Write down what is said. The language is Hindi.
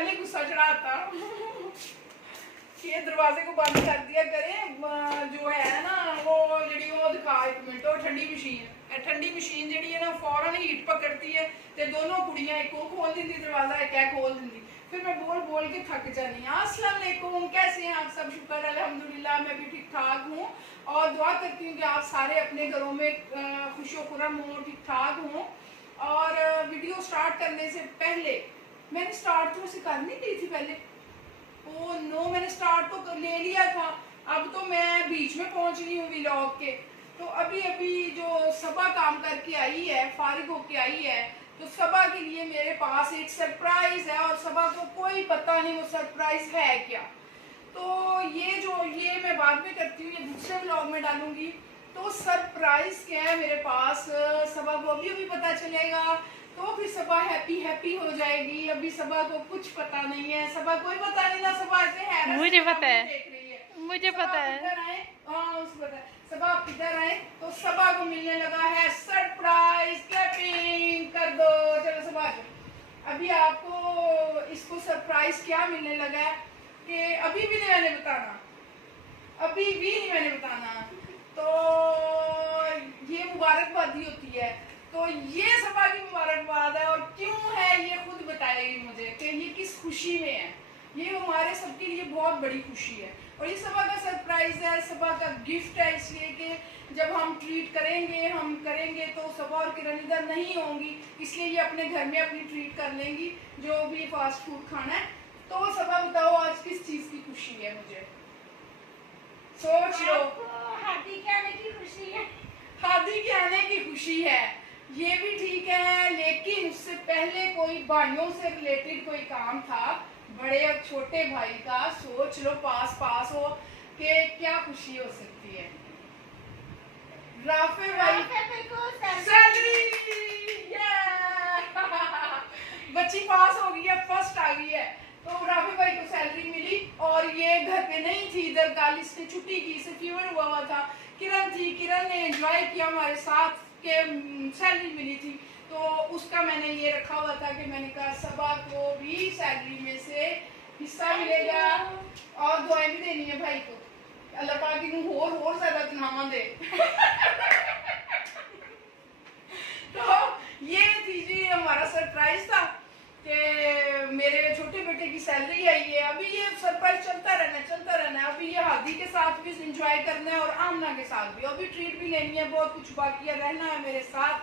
पहले गुस्सा चढ़ाता कि दरवाजे को बंद कर दिया करें। जो है ना वो जी वो दिखा एक मिनट, वो ठंडी मशीन जी है ना फौरन हीट पकड़ती है तो दोनों कुड़ियां एक वो खोल दी दरवाजा, एक खोल दी। फिर मैं बोल बोल के थक जानी। अस्सलाम वालेकुम, कैसे हैं आप सब? शुक्र अल्हम्दुलिल्लाह मैं भी ठीक ठाक हूँ और दुआ करती हूँ कि आप सारे अपने घरों में खुशो खुरम हों, ठीक ठाक हों। और वीडियो स्टार्ट करने से पहले मैंने स्टार्ट तो उसे कर नहीं दी थी पहले। ओ नो, मैंने स्टार्ट तो ले लिया था, अब तो मैं बीच में पहुंच रही हूँ व्लॉग के। तो अभी अभी जो सबा काम करके आई है, फारिग होके आई है, तो सबा के लिए मेरे पास एक सरप्राइज है और सबा को कोई पता नहीं वो सरप्राइज है क्या। तो ये मैं बाद में करती हूँ, ये दूसरे व्लॉग में डालूंगी। तो सरप्राइज क्या है मेरे पास, सबा को अभी पता चलेगा तो फिर सबा हैप्पी हो जाएगी। अभी सबा को कुछ पता नहीं है, सबा कोई पता नहीं ना, सबा से है। मुझे पता है, देख रही है, मुझे पता है। सबा आप इधर आए तो सबा को मिलने लगा है सरप्राइज। क्लैपिंग कर दो, चलो सबा। अभी आपको इसको सरप्राइज क्या मिलने लगा है कि अभी भी नहीं मैंने बताना। तो ये मुबारकबादी होती है, तो ये सबा की मुबारकबाद है। और क्यों है ये खुद बताएगी मुझे कि ये किस खुशी में है। ये हमारे सबके लिए बहुत बड़ी खुशी है और ये सबा का सरप्राइज है, सबा का गिफ्ट है। इसलिए कि जब हम ट्रीट करेंगे तो सबा और किरण इधर नहीं होंगी, इसलिए ये अपने घर में अपनी ट्रीट कर लेंगी जो भी फास्ट फूड खाना है। तो सबा बताओ आज किस चीज की खुशी है? मुझे सोच लो। हाथी के आने की खुशी है। हाथी के आने की खुशी है, ये भी ठीक है, लेकिन उससे पहले कोई भाइयों से रिलेटेड कोई काम था, बड़े और छोटे भाई का। सोच लो पास हो कि क्या खुशी हो सकती है। राफे भाई को सैलरी, बच्ची पास हो गई है, फर्स्ट आ गई है। तो राफे भाई को सैलरी मिली और ये घर पे नहीं थी, इधर गालिस ने छुट्टी की, इसे फीवर हुआ था। किरण थी, किरण ने एंजॉय किया हमारे साथ के सैलरी मिली थी, तो उसका मैंने ये रखा हुआ था कि मैंने कहा सबा को भी सैलरी में से हिस्सा मिलेगा और दुआएं भी देनी है भाई को, अल्लाह पाक इन्हें और ज्यादा तनावा दे। तो ये थी जी हमारा सरप्राइज था कि मेरे छोटे बेटे की सैलरी आई है। अभी ये सरप्राइज चलता रहना है। अभी ये हादी के साथ भी एंजॉय करना है और आमना के साथ भी, अभी ट्रीट भी लेनी है, बहुत कुछ बाकी है, रहना है मेरे साथ।